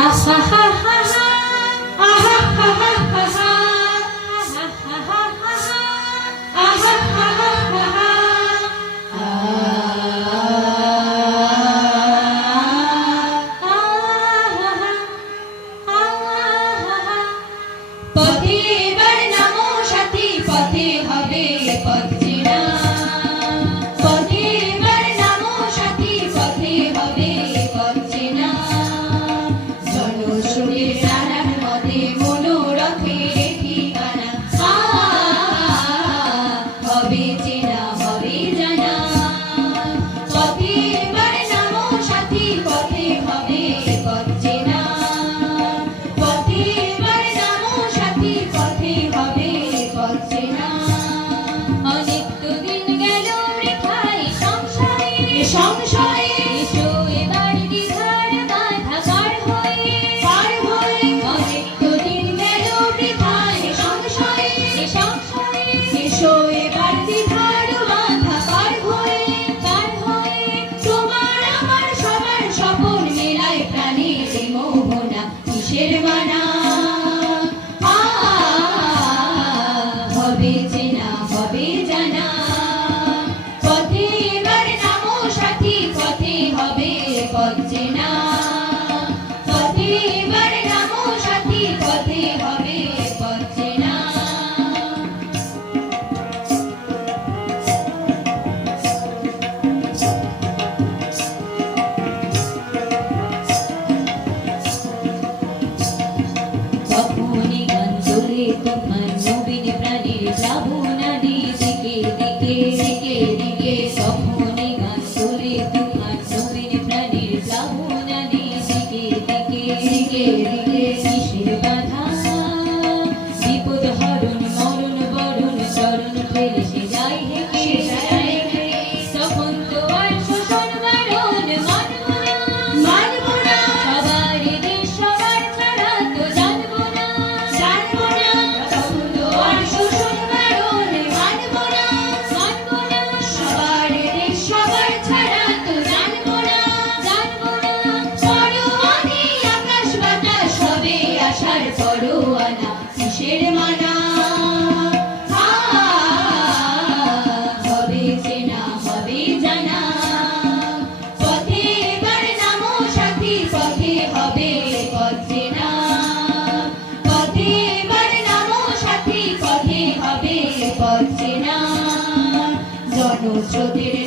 ha ha ha ha. Fortuna. Deus, পথে হবে পথে না পথে এবার নামো সাথী পথে হবে পথে না জনস্রোতের